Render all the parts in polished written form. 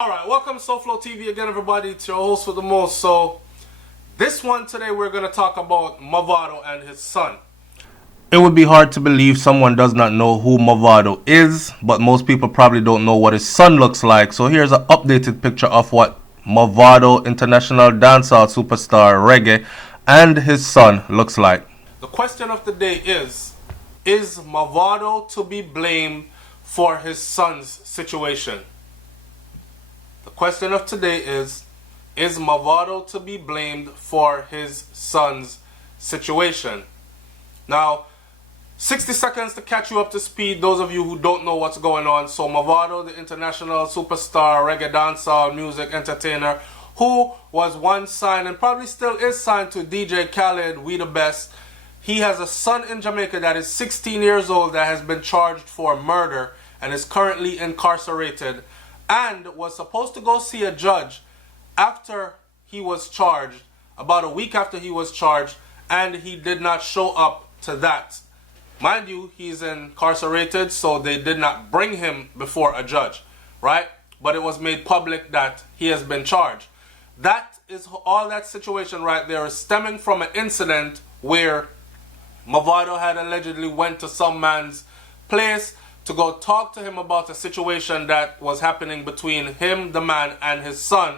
Alright, welcome to SouFLoTV again, everybody. It's your host with the most. So, this one today we're going to talk about Mavado and his son. It would be hard to believe someone does not know who Mavado is, but most people probably don't know what his son looks like. So here's an updated picture of what Mavado, international dancehall superstar reggae, and his son looks like. The question of the day is Mavado to be blamed for his son's situation? The question of today is Mavado to be blamed for his son's situation? Now, 60 seconds to catch you up to speed, those of you who don't know what's going on. So Mavado, the international superstar, reggae dancehall music entertainer, who was once signed and probably still is signed to DJ Khaled, We The Best. He has a son in Jamaica that is 16 years old that has been charged for murder and is currently incarcerated, and was supposed to go see a judge after he was charged, about a week after he was charged, and he did not show up to that. Mind you, he's incarcerated, so they did not bring him before a judge, right? But it was made public that he has been charged. That is all that situation right there is stemming from an incident where Mavado had allegedly went to some man's place to go talk to him about a situation that was happening between him, the man, and his son.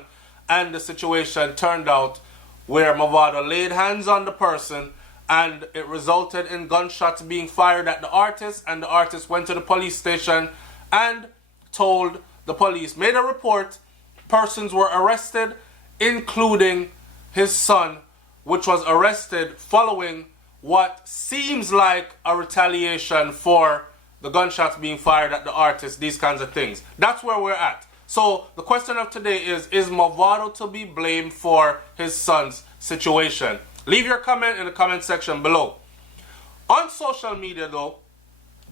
And the situation turned out where Mavado laid hands on the person, and it resulted in gunshots being fired at the artist, and the artist went to the police station and told the police, made a report. Persons were arrested, including his son, which was arrested following what seems like a retaliation for the gunshots being fired at the artist, these kinds of things. That's where we're at. So the question of today is Mavado to be blamed for his son's situation? Leave your comment in the comment section below. On social media though,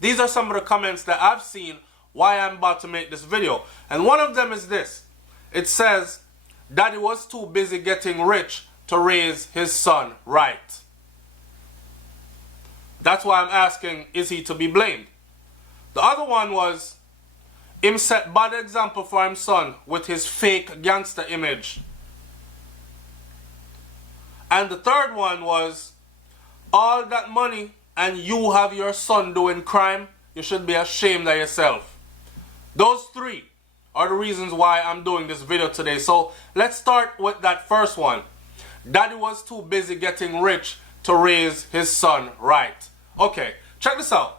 these are some of the comments that I've seen why I'm about to make this video. And one of them is this. It says, Daddy was too busy getting rich to raise his son right. That's why I'm asking, is he to be blamed? The other one was, him set bad example for his son with his fake gangster image. And the third one was, all that money and you have your son doing crime, you should be ashamed of yourself. Those three are the reasons why I'm doing this video today. So let's start with that first one. Daddy was too busy getting rich to raise his son right. Okay, check this out.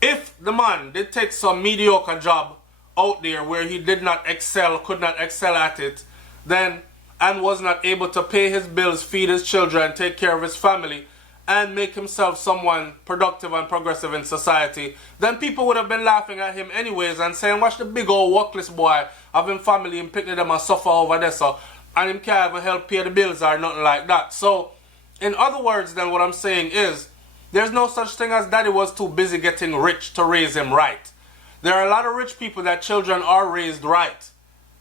If the man did take some mediocre job out there where he did not excel, could not excel at it, then, and was not able to pay his bills, feed his children, take care of his family, and make himself someone productive and progressive in society, then people would have been laughing at him anyways and saying, watch the big old workless boy, having family and picking them and suffer over there, so, and him can't even help pay the bills or nothing like that. So, in other words, then what I'm saying is, there's no such thing as daddy was too busy getting rich to raise him right. There are a lot of rich people that children are raised right,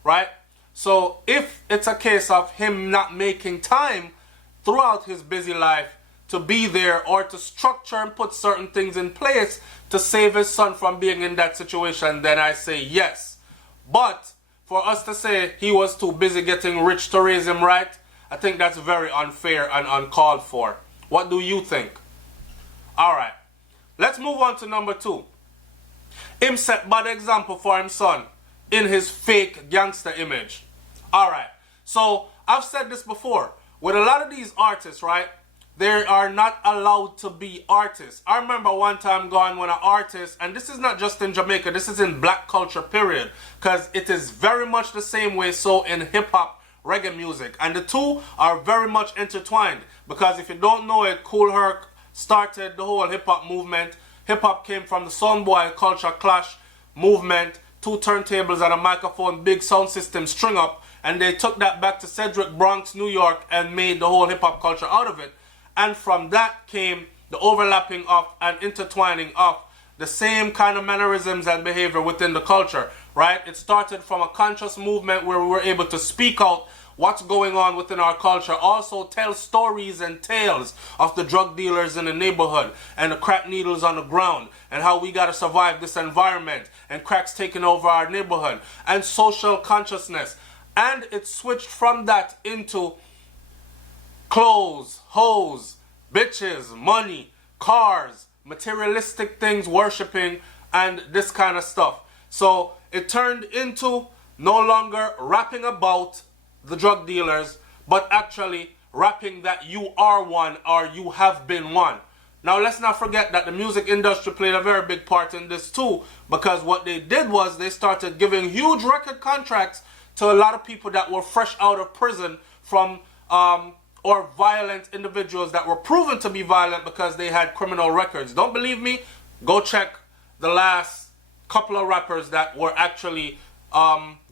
right? So if it's a case of him not making time throughout his busy life to be there or to structure and put certain things in place to save his son from being in that situation, then I say yes. But for us to say he was too busy getting rich to raise him right, I think that's very unfair and uncalled for. What do you think? Alright, let's move on to number 2. Him set bad example for his son in his fake gangster image. Alright, so I've said this before. With a lot of these artists, right, they are not allowed to be artists. I remember one time going when an artist, and this is not just in Jamaica, this is in black culture period, because it is very much the same way so in hip-hop, reggae music. And the two are very much intertwined, because if you don't know it, Kool Herc started the whole hip-hop movement. Hip-hop came from the Soundboy culture clash movement, 2 turntables and a microphone, big sound system, string up, and they took that back to Cedric, Bronx, New York, and made the whole hip-hop culture out of it. And from that came the overlapping of and intertwining of the same kind of mannerisms and behavior within the culture, right? It started from a conscious movement where we were able to speak out what's going on within our culture. Also tell stories and tales of the drug dealers in the neighborhood and the crack needles on the ground and how we got to survive this environment and cracks taking over our neighborhood and social consciousness. And it switched from that into clothes, hoes, bitches, money, cars, materialistic things, worshiping, and this kind of stuff. So it turned into no longer rapping about the drug dealers, but actually rapping that you are one or you have been one. Now let's not forget that the music industry played a very big part in this too, because what they did was they started giving huge record contracts to a lot of people that were fresh out of prison from or violent individuals that were proven to be violent because they had criminal records. Don't believe me? Go check the last couple of rappers that were actually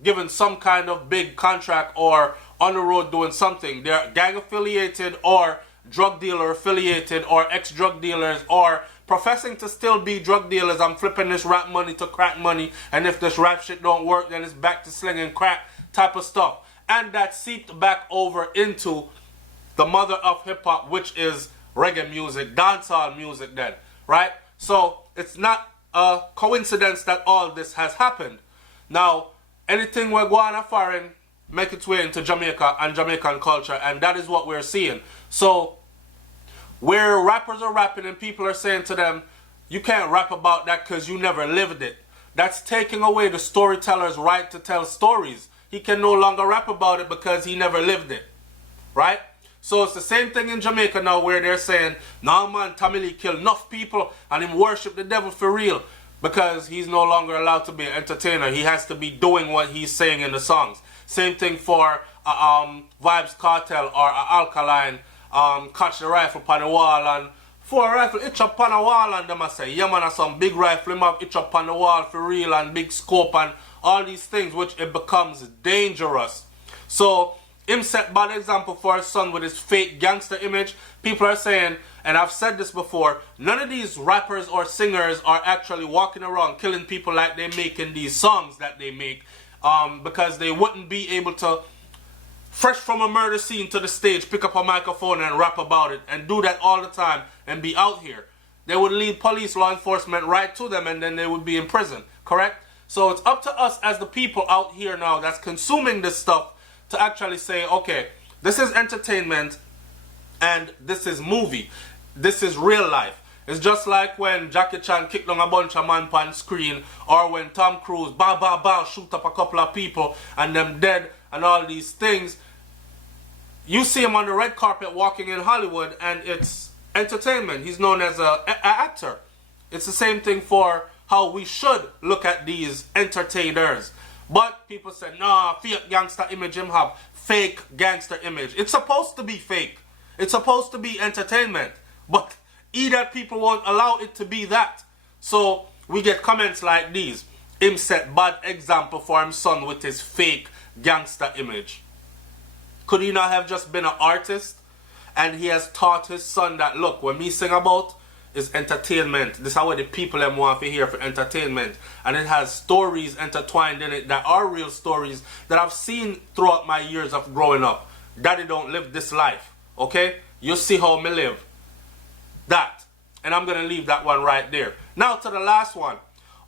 given some kind of big contract or on the road doing something. They're gang affiliated or drug dealer affiliated or ex-drug dealers or professing to still be drug dealers. I'm flipping this rap money to crack money, and if this rap shit don't work, then it's back to slinging crack type of stuff. And that seeped back over into the mother of hip-hop, which is reggae music, dancehall music then, right? So it's not a coincidence that all this has happened. Now, anything we're going foreign make its way into Jamaica and Jamaican culture, and that is what we're seeing. So where rappers are rapping and people are saying to them, you can't rap about that because you never lived it. That's taking away the storyteller's right to tell stories. He can no longer rap about it because he never lived it, right? So it's the same thing in Jamaica now where they're saying, nah man, Tommy Lee killed enough people and him worship the devil for real, because he's no longer allowed to be an entertainer. He has to be doing what he's saying in the songs. Same thing for Vibes Cartel or Alkaline, catch the rifle upon the wall and for a rifle itch up on the wall, and them I say, yeah man, some big rifle him have itch up on the wall for real and big scope and all these things, which it becomes dangerous. So him set bad example for his son with his fake gangster image. People are saying, and I've said this before, none of these rappers or singers are actually walking around killing people like they make in these songs that they make, because they wouldn't be able to, fresh from a murder scene to the stage, pick up a microphone and rap about it and do that all the time and be out here. They would lead police, law enforcement right to them, and then they would be in prison, correct? So it's up to us as the people out here now that's consuming this stuff to actually say, okay, this is entertainment and this is movie. This is real life. It's just like when Jackie Chan kicked on a bunch of man on screen, or when Tom Cruise, bah, bah, bah, shoot up a couple of people and them dead and all these things. You see him on the red carpet walking in Hollywood and it's entertainment. He's known as an actor. It's the same thing for how we should look at these entertainers. But people say, nah, fake gangster image him have. Fake gangster image. It's supposed to be fake. It's supposed to be entertainment. But either people won't allow it to be that. So we get comments like these. Him set bad example for his son with his fake gangster image. Could he not have just been an artist? And he has taught his son that, look, when me sing about is entertainment. This is how the people them want to hear for entertainment. And it has stories intertwined in it that are real stories that I've seen throughout my years of growing up. Daddy don't live this life. Okay? You see how me live. That. And I'm going to leave that one right there. Now to the last one.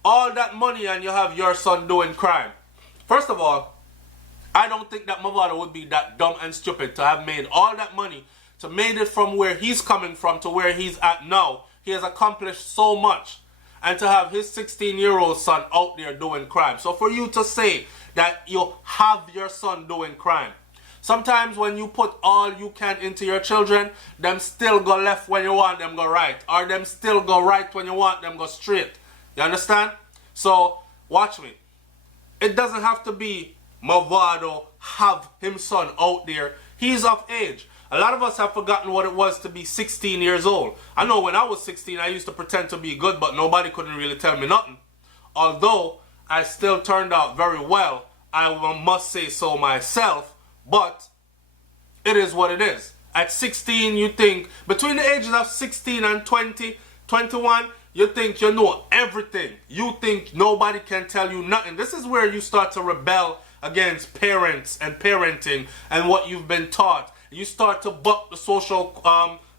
All that money and you have your son doing crime. First of all, I don't think that Mavado would be that dumb and stupid to have made all that money, to made it from where he's coming from to where he's at now. He has accomplished so much. And to have his 16-year-old son out there doing crime. So for you to say that you have your son doing crime, sometimes when you put all you can into your children, them still go left when you want them go right. Or them still go right when you want them go straight. You understand? So, watch me. It doesn't have to be Mavado have him son out there. He's of age. A lot of us have forgotten what it was to be 16 years old. I know when I was 16, I used to pretend to be good, but nobody couldn't really tell me nothing. Although I still turned out very well, I must say so myself, but it is what it is. At 16, you think, between the ages of 16 and 20, 21, You think you know everything. You think nobody can tell you nothing. This is where you start to rebel against parents and parenting and what you've been taught. You start to buck the social,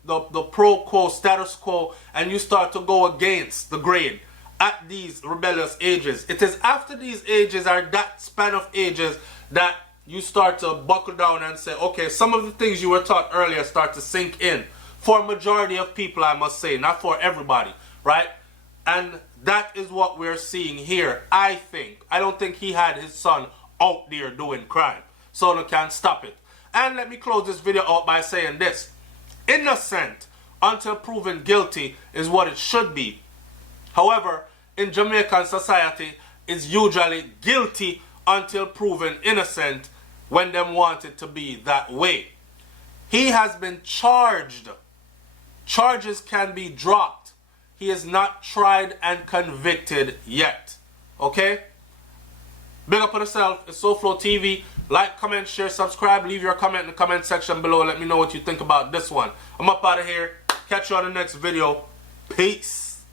the pro quo, status quo, and you start to go against the grain at these rebellious ages. It is after these ages, or that span of ages, that you start to buckle down and say, okay, some of the things you were taught earlier start to sink in. For a majority of people, I must say, not for everybody, right? And that is what we're seeing here, I think. I don't think he had his son out there doing crime, so no can't stop it. And let me close this video out by saying this. Innocent until proven guilty is what it should be. However, in Jamaican society, it's usually guilty until proven innocent when them want it to be that way. He has been charged. Charges can be dropped. He is not tried and convicted yet. Okay? Big up on yourself. It's SouFLoTV. Like, comment, share, subscribe. Leave your comment in the comment section below. Let me know what you think about this one. I'm up out of here. Catch you on the next video. Peace.